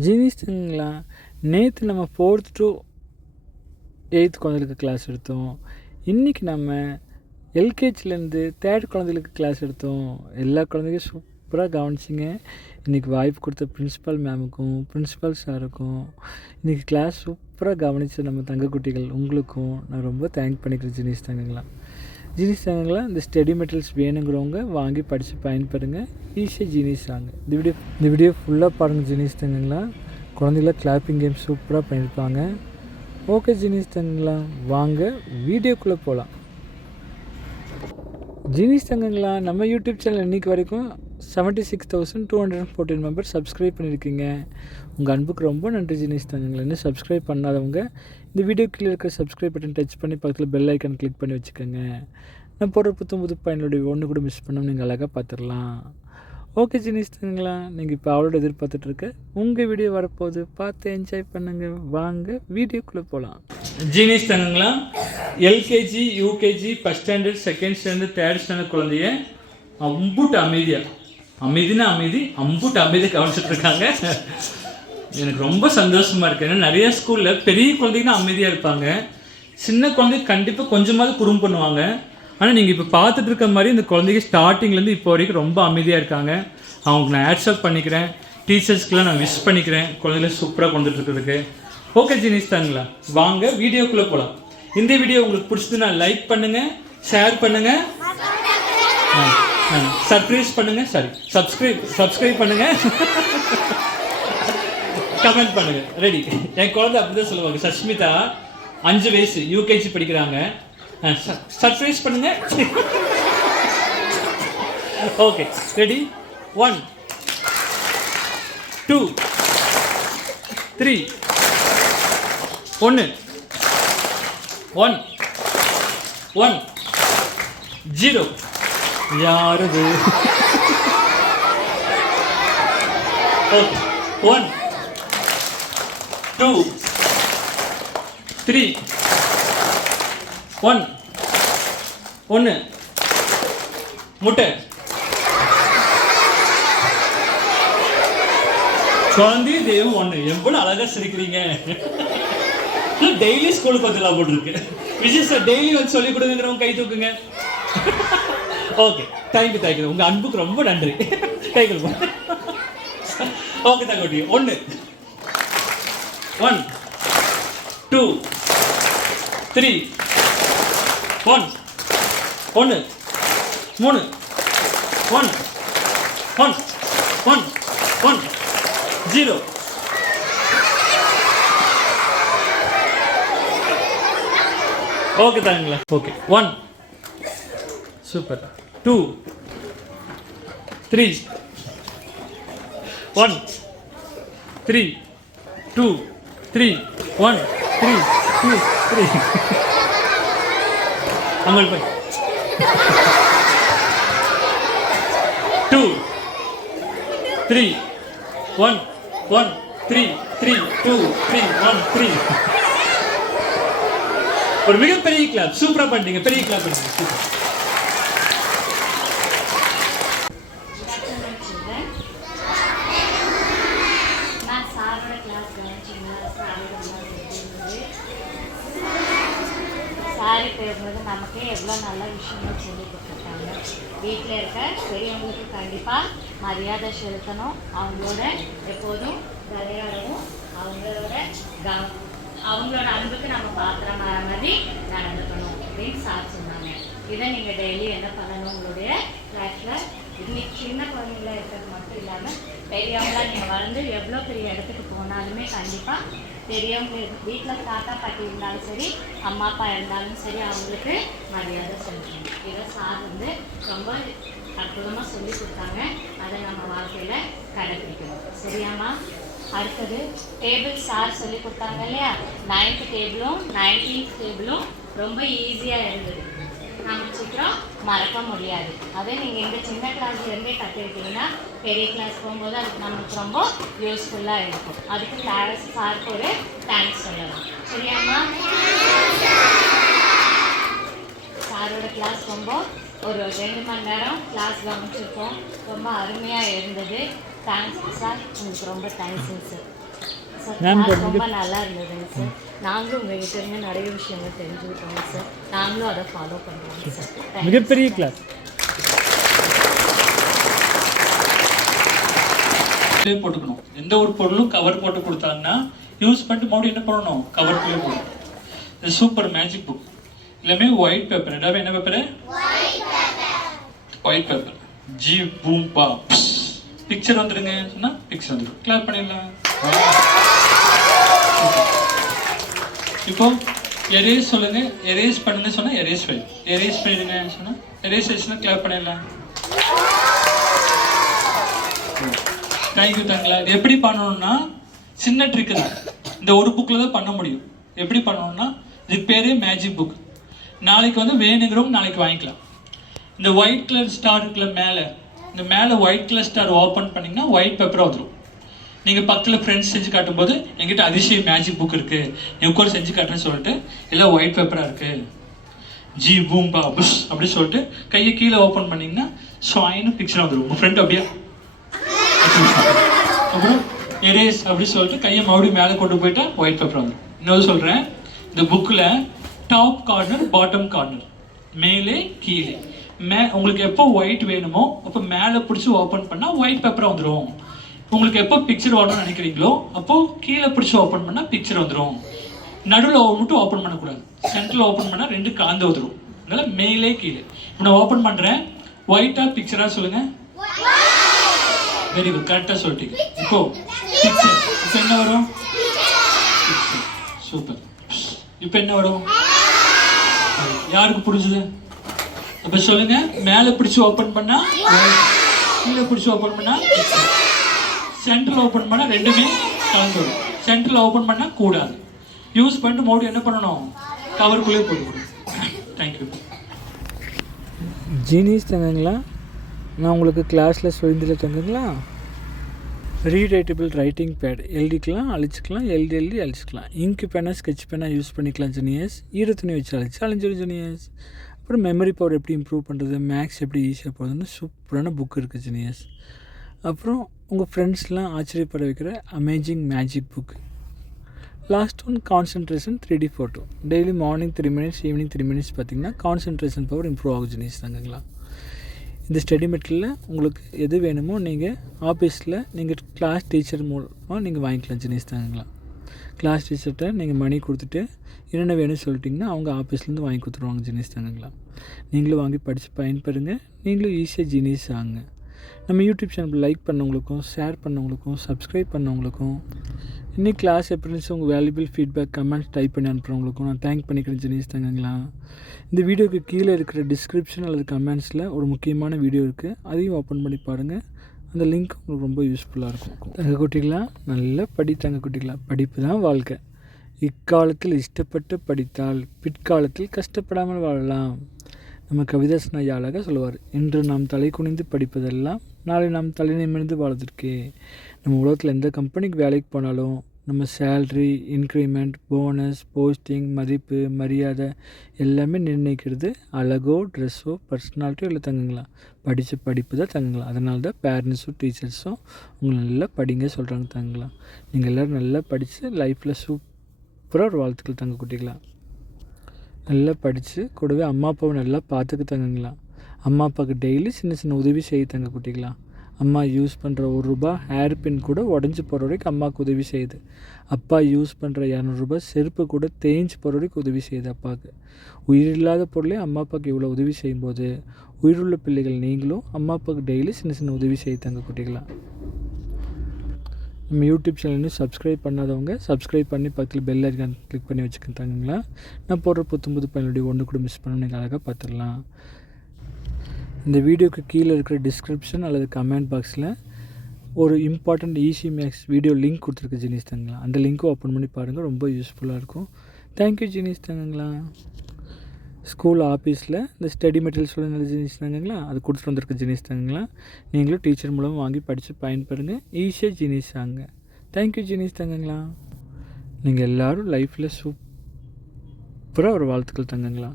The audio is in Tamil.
ஜீனிஸ்ங்களா, நேற்று நம்ம 4th to 8th குழந்தைகளுக்கு கிளாஸ் எடுத்தோம். இன்றைக்கி நம்ம எல்கேஜிலேருந்து 3rd குழந்தைகளுக்கு கிளாஸ் எடுத்தோம். எல்லா குழந்தைகளும் சூப்பராக கவனிச்சிங்க. இன்றைக்கி வாய்ப்பு கொடுத்த பிரின்ஸிபல் மேமுக்கும் பிரின்ஸிபல் சாருக்கும் இன்றைக்கி கிளாஸ் சூப்பராக கவனித்த நம்ம தங்கக்குட்டிகள் உங்களுக்கும் நான் ரொம்ப தேங்க் பண்ணிக்கிறேன். ஜீனிஸ் தங்கங்களா, இந்த ஸ்டடி மெட்டீரியல்ஸ் வேணுங்கிறவங்க வாங்கி படித்து பயன்பெறுங்க. ஈஸியாக ஜீனிஸ் ஆங்க. இந்த வீடியோ ஃபுல்லாக பாருங்கள். ஜீனிஸ் தங்கங்களா, குழந்தைங்கள கிளாப்பிங் கேம் சூப்பராக பண்ணியிருப்பாங்க. ஓகே ஜீனிஸ் தங்கங்களா, வாங்க வீடியோக்குள்ளே போகலாம். ஜீனிஸ் தங்கங்களா, நம்ம யூடியூப் சேனல் இன்றைக்கி வரைக்கும் 76,214 மெம்பர்ஸ் சப்ஸ்கிரைப் பண்ணியிருக்கீங்க. உங்கள் அன்புக்கு ரொம்ப நன்றி. ஜீனிஸ் தங்கங்களா, இன்னும் சப்ஸ்கிரைப் பண்ணாதவங்க இந்த வீடியோ கீழே இருக்கிற சப்ஸ்கிரைப் பட்டன் டச் பண்ணி பக்கத்தில் பெல் ஐக்கான் கிளிக் பண்ணி வச்சுக்கோங்க. நான் போடுற புது பயனுடைய ஒன்று கூட மிஸ் பண்ணாமல் நீங்கள் அழகாக பார்த்துடலாம். ஓகே ஜீனிஸ் தங்கங்களா, நீங்கள் இப்போ அவளோட எதிர்பார்த்துட்ருக்க உங்கள் வீடியோ வரப்போகுது. பார்த்து என்ஜாய் பண்ணுங்கள். வாங்க வீடியோக்குள்ளே போகலாம். ஜீனிஸ் தங்கங்களா, LKG UKG first standard second standard 3rd standard குழந்தைய அம்புட்டு அமைதியாக அம்புட்டு அமைதியாக கவனிச்சிட்ருக்காங்க. எனக்கு ரொம்ப சந்தோஷமாக இருக்குது. ஏன்னா நிறைய ஸ்கூலில் பெரிய குழந்தைங்கன்னா அமைதியாக இருப்பாங்க, சின்ன குழந்தைங்க கண்டிப்பாக கொஞ்சமாவது குறும்பு பண்ணுவாங்க. ஆனால் நீங்கள் இப்போ பார்த்துட்டு இருக்க மாதிரி இந்த குழந்தைங்க ஸ்டார்டிங்லேருந்து இப்போ வரைக்கும் ரொம்ப அமைதியாக இருக்காங்க. அவங்களுக்கு நான் ஆட்ஸ்அப் பண்ணிக்கிறேன். டீச்சர்ஸ்க்கெலாம் நான் விஷ் பண்ணிக்கிறேன், குழந்தைங்கள சூப்பராக கொண்டுட்டுருக்கிறதுக்கு. ஓகே ஜீனிஸ் தாங்களா, வாங்க வீடியோக்குள்ளே போகலாம். இந்த வீடியோ உங்களுக்கு பிடிச்சதுன்னா லைக் பண்ணுங்கள், ஷேர் பண்ணுங்கள், சப்ஸ்கிரைப் பண்ணுங்கள், கமெண்ட் பண்ணுங்கள். ரெடி? என் குழந்தை அப்படி தான் சொல்லுவாங்க. சஷ்மிதா 5 வயசு யூகேஜி படிக்கிறாங்க. சர்ப்ரைஸ் பண்ணுங்க. Okay ready? 1 2 3 1 1 1 0. யாரது? ஓகே 1 2 3 1 1 முட்டை. குழந்தை தெய்வம் 1. எவ்வளோ அழகாக சிரிக்கிறீங்க. டெய்லி ஸ்கூலுக்கு வந்துலாம் போட்டுருக்கு. விஜய் சார் டெய்லி வந்து சொல்லிக் கொடுங்கிறவங்க கை தூக்குங்க. Okay thank you. உங்கள் அன்புக்கு ரொம்ப நன்றி. கைகள் ஓகே தங்கோட்டி. 1 1 2 3 1 1 3 1 1 1 1 0. ஓகே தாங்களா. Okay 1 super. 2 3 1 3 2 3 1 3 2 3. அமல் போய் 2 3 1 1 3 3 2 3 1 3. ஒரு மிகப்பெரிய கிளாப். சூப்பரா பண்ணிட்டீங்க. பெரிய கிளாப் பண்ணுங்க. சாரி பேசும்போது நமக்கு எவ்வளோ நல்ல விஷயங்கள் சொல்லி கொடுத்துருக்காங்க. வீட்டில் இருக்க பெரியவங்களுக்கு கண்டிப்பாக மரியாதை செலுத்தணும், அவங்களோட எப்போதும் விளையாடவும், அவங்களோட அன்புக்கு நம்ம பாத்திரமாற மாதிரி நடந்துக்கணும் அப்படின்னு சார் சொன்னாங்க. இதை நீங்கள் டெய்லி என்ன பண்ணணும் உங்களுடைய லைஃப்பில். இன்னைக்கு சின்ன குழந்தைங்களா இருக்கிறது மட்டும் இல்லாமல் பெரியவங்களாம் நீங்கள் வளர்ந்து எவ்வளோ பெரிய இடத்துக்கு போனாலுமே கண்டிப்பாக பெரியவங்க வீட்டில் தாத்தா பாட்டி இருந்தாலும் சரி, அம்மா அப்பா இருந்தாலும் சரி, அவங்களுக்கு மரியாதை செலுத்தணும். இதை சார் ரொம்ப அற்புதமாக சொல்லி கொடுத்தாங்க. அதை நம்ம வாழ்க்கையில் கடைபிடிக்கணும். சரியாம்மா? அடுத்தது டேபிள் சார் சொல்லி கொடுத்தாங்க இல்லையா? 9th டேபிளும் 19th டேபிளும் ரொம்ப ஈஸியாக இருந்தது. நமக்கு சீக்கிரம் மறக்க முடியாது. அதே நீங்கள் இந்த சின்ன கிளாஸ்லேருந்தே கற்றுக்கிட்டீங்கன்னா பெரிய கிளாஸ் போகும்போது அதுக்கு நமக்கு ரொம்ப யூஸ்ஃபுல்லாக இருக்கும். அதுக்கு கிளாஸ் சாருக்கு ஒரு தேங்க்ஸ் சொல்லலாம். சரியாம்மா? சாரோட கிளாஸ் ரொம்ப ஒரு 2 மணி நேரம் கிளாஸ் கவனிச்சிருக்கோம். ரொம்ப அருமையாக இருந்தது. தேங்க்ஸ் சார், உங்களுக்கு ரொம்ப தேங்க்ஸுங்க சார். மேம் ரொம்ப நல்லா இருந்ததுங்க சார். நாங்களும் உங்ககிட்ட இருந்து நிறைய விஷயங்கள் தெரிஞ்சுக்கிட்டோங்க சார். நாங்களும் அதை ஃபாலோ பண்ணுவோங்க சார். மிகப்பெரிய கிளாஸ். போட்டுக்கணும். எந்த ஒரு பொருளும் கவர் போட்டு கொடுத்தாங்கன்னா யூஸ் பண்ணிட்டு மறுபடியும் என்ன பண்ணணும், கவர்க்குள்ளே போடணும். இது சூப்பர் மேஜிக் புக். எல்லாமே ஒயிட் பேப்பர். எல்லாமே என்ன paper? White paper. G boom பா பிக்சர் வந்துடுங்க சொன்னா பிக்சர் வந்துடும். கிளாப் பண்ணிடலாம். இப்போ எரேஸ் சொல்லுங்க, எரேஸ் பண்ணுங்க சொன்னா எரேஸ் ஃபைல். எரேஸ் பண்ணிடுங்க சொன்னா எரேஸ் ஆச்சுன்னா கிளாப் பண்ணிடலாம். தேங்க்யூ தாங்களா. இது எப்படி பண்ணணும்னா சின்ன ட்ரிக் தான். இந்த ஒரு புக்கில் தான் பண்ண முடியும். எப்படி பண்ணணும்னா இது பேரே மேஜிக் புக். நாளைக்கு வந்து வேணுங்கிறவங்க நாளைக்கு வாங்கிக்கலாம். இந்த ஒயிட் கலர் ஸ்டார் இருக்குல்ல மேலே, இந்த மேலே ஒயிட் கலர் ஸ்டார் ஓப்பன் பண்ணிங்கன்னா ஒயிட் பேப்பராக வந்துடும். நீங்கள் பக்கத்தில் ஃப்ரெண்ட்ஸ் செஞ்சு காட்டும்போது எங்கிட்ட அதிசய மேஜிக் புக் இருக்குது, நீ உட்கார செஞ்சு காட்டுறேன்னு சொல்லிட்டு எல்லாம் ஒயிட் பேப்பராக இருக்குது, ஜி பூம் பா புஷ் அப்படி சொல்லிட்டு கையை கீழே ஓப்பன் பண்ணிங்கன்னா ஷாயின்னு பிக்சர் வந்துடும். உங்கள் ஃப்ரெண்ட் அப்படியே அப்புறம் எரேஸ் அப்படி சொல்லிட்டு கையை மறுபடியும் மேலே கொண்டு போயிட்டா ஒயிட் பேப்பர் வந்துடும். இன்னொரு சொல்கிறேன், இந்த புக்கில் டாப் கார்னர் பாட்டம் கார்னர், மேலே கீழே, உங்களுக்கு எப்போ ஒயிட் வேணுமோ அப்போ மேலே பிடிச்சி ஓப்பன் பண்ணால் ஒயிட் பேப்பராக வந்துடும். உங்களுக்கு எப்போ பிக்சர் வரணும்னு நினைக்கிறீங்களோ அப்போது கீழே பிடிச்சி ஓப்பன் பண்ணால் பிக்சர் வந்துடும். நடுவில் மட்டும் ஓப்பன் பண்ணக்கூடாது, சென்டரில் ஓப்பன் பண்ணால் ரெண்டு கலந்து வந்துடும். அதனால் மேலே கீழே. இப்போ நான் ஓப்பன் பண்ணுறேன். ஒயிட்டாக பிக்சராக சொல்லுங்கள். வெரி குட், கரெக்டாக சொல்லிட்டீங்க. இப்போ பிக்சர். இப்போ என்ன வரும்? சூப்பர். இப்போ என்ன வரும்? யாருக்கு புரிஞ்சுது? அப்போ சொல்லுங்க. மேலே பிடிச்சி ஓப்பன் பண்ணா, கீழே பிடிச்சி ஓப்பன் பண்ணா, சென்டரில் ஓப்பன் பண்ணா ரெண்டுமே கலந்து வரும். சென்டரில் ஓப்பன் பண்ணா கூடாது. யூஸ் பண்ணிட்டு மறுபடியும் என்ன பண்ணணும், கவருக்குள்ளே போட்டுக்கணும். தேங்க்யூ. ஜீனிஸ் தங்கங்களா, நான் உங்களுக்கு கிளாஸில் சொல்லியிருந்தில்ல தங்குங்களா, ரீரைட்டபிள் ரைட்டிங் பேட் எழுதிக்கலாம், அழிச்சிக்கலாம், எழுதி அழிச்சிக்கலாம். இங்கு பேனா ஸ்கெட்ச் பேனா யூஸ் பண்ணிக்கலாம் ஜூனியர்ஸ். ஈரத்துணி வச்சு அழிஞ்சிடும் ஜூனியர்ஸ். அப்புறம் மெமரி பவர் எப்படி இம்ப்ரூவ் பண்ணுறது, மேக்ஸ் எப்படி ஈஸியாக போகிறதுன்னு சூப்பரான புக் இருக்குது ஜூனியர்ஸ். அப்புறம் உங்கள் ஃப்ரெண்ட்ஸ்லாம் ஆச்சரியப்பட வைக்கிற amazing magic book. Last one concentration 3D photo. Daily morning 3 minutes, evening 3 minutes பார்த்திங்கன்னா கான்சன்ட்ரேஷன் பவர் இம்ப்ரூவ் ஆகும் ஜூனியர்ஸ் தாங்கங்களா. இந்த ஸ்டடி மெட்டீரியலில் உங்களுக்கு எது வேணுமோ நீங்கள் ஆஃபீஸில் நீங்கள் கிளாஸ் டீச்சர் மூலமாக நீங்கள் வாங்கிக்கலாம் ஜூனியர்ஸ் தாங்கங்களா. கிளாஸ் டீச்சர்கிட்ட நீங்கள் மணி கொடுத்துட்டு என்னென்ன வேணும்னு சொல்லிட்டிங்கன்னா அவங்க ஆஃபீஸ்லேருந்து வாங்கி கொடுத்துருவாங்க ஜீனியஸ் தாங்கங்களா. நீங்களும் வாங்கி படித்து பயன்பெறுங்க. நீங்களும் ஈஸியாக ஜீனியஸ் ஆகுங்க. நம்ம யூடியூப் சேனல் லைக் பண்ணவங்களுக்கும், ஷேர் பண்ணவங்களுக்கும், சப்ஸ்கிரைப் பண்ணவங்களுக்கும், இன்னைக்கு கிளாஸ் எப்படி இருந்துச்சு உங்கள் வேல்யூபிள் ஃபீட்பேக் கமெண்ட்ஸ் டைப் பண்ணி அனுப்புகிறவங்களுக்கும் நான் தேங்க் பண்ணிக்கிறேன் ஜீனியஸ் தாங்கங்களா. இந்த வீடியோக்கு கீழே இருக்கிற டிஸ்கிரிப்ஷன் அல்லது கமெண்ட்ஸில் ஒரு முக்கியமான வீடியோ இருக்குது, அதையும் ஓப்பன் பண்ணி பாருங்கள். அந்த லிங்க் உங்களுக்கு ரொம்ப யூஸ்ஃபுல்லாக இருக்கும். தங்க குட்டிகளா, நல்லா தங்க குட்டிகளா. படிப்பு தான் வாழ்க்கை. இக்காலத்தில் இஷ்டப்பட்டு படித்தால் பிற்காலத்தில் கஷ்டப்படாமல் வாழலாம். நம்ம கவிதாசன் ஐயா அழகாக சொல்லுவார், இன்று நாம் தலை குனிந்து படிப்பதெல்லாம் நாளை நாம் தலை நிமிர்ந்து வாழ்வதற்கே. நம்ம உலகத்தில் எந்த கம்பெனிக்கு வேலைக்கு போனாலும் நம்ம சேல்ரி, இன்க்ரிமெண்ட், போனஸ், போஸ்டிங், மதிப்பு, மரியாதை எல்லாமே நிர்ணயிக்கிறது அழகோ, ட்ரெஸ்ஸோ, பர்சனாலிட்டியோ இல்லை தங்குங்களா, படித்த படிப்பு தான் தங்குங்களா. அதனால தான் பேரண்ட்ஸும் டீச்சர்ஸும் உங்களை நல்லா படிங்க சொல்கிறாங்க தங்குங்களா. நீங்கள் எல்லோரும் நல்லா படித்து லைஃப்பில் சூப்பராக ஒரு வாழ்த்துக்கள் தங்க குட்டிங்களா. நல்லா படித்து கூடவே அம்மா அப்பாவை நல்லா பார்த்துக்க தங்குங்களா. அம்மா அப்பாவுக்கு டெய்லி சின்ன சின்ன உதவி செய்ய தங்க குட்டிங்களா. அம்மா யூஸ் பண்ணுற ₹1 ஹேர் பின் கூட உடஞ்சி போகிற வரைக்கும் அம்மாவுக்கு உதவி செய்யுது. அப்பா யூஸ் பண்ணுற ₹200 செருப்பு கூட தேஞ்சு போகிற வரைக்கும் உதவி செய்யுது அப்பாவுக்கு. உயிரில்லாத பொருளே அம்மா அப்பாவுக்கு இவ்வளோ உதவி செய்யும்போது உயிருள்ள பிள்ளைகள் நீங்களும் அம்மா அப்பாவுக்கு டெய்லி சின்ன சின்ன உதவி செய்ய தங்க குட்டிங்களா. நம்ம யூடியூப் சேனலையும் சப்ஸ்கிரைப் பண்ணாதவங்க சப்ஸ்கிரைப் பண்ணி பக்கத்தில் பெல் ஐக்கான் கிளிக் பண்ணி வச்சுக்கிட்டாங்களா. நான் போடுற புது பயனுடைய ஒன்று கூட மிஸ் பண்ண நீங்கள் அழகாக பார்த்துடலாம். இந்த வீடியோக்கு கீழே இருக்கிற டிஸ்கிரிப்ஷன் அல்லது கமெண்ட் பாக்ஸில் ஒரு important easy maths video link கொடுத்துருக்கு ஜீனிஸ் தங்கங்களா. அந்த லிங்க்கும் ஓப்பன் பண்ணி பாருங்கள், ரொம்ப யூஸ்ஃபுல்லாக இருக்கும். தேங்க்யூ ஜீனிஸ் தங்கங்களா. ஸ்கூல் ஆஃபீஸில் இந்த ஸ்டடி மெட்டீரியல்ஸோட நல்ல ஜீனிஸ் தாங்கங்களா, அது கொடுத்துட்டு வந்திருக்க ஜீனிஸ் தாங்கங்களா. நீங்களும் டீச்சர் மூலமாக வாங்கி படித்து பயன்பெறுங்க, ஈஸியாக ஜீனிஸ் ஆகுங்க. தேங்க்யூ ஜீனிஸ் தாங்கங்களா. நீங்கள் எல்லோரும் லைஃப்பில் சூப்பராக ஒரு வாழ்த்துக்கள் தங்கங்களா.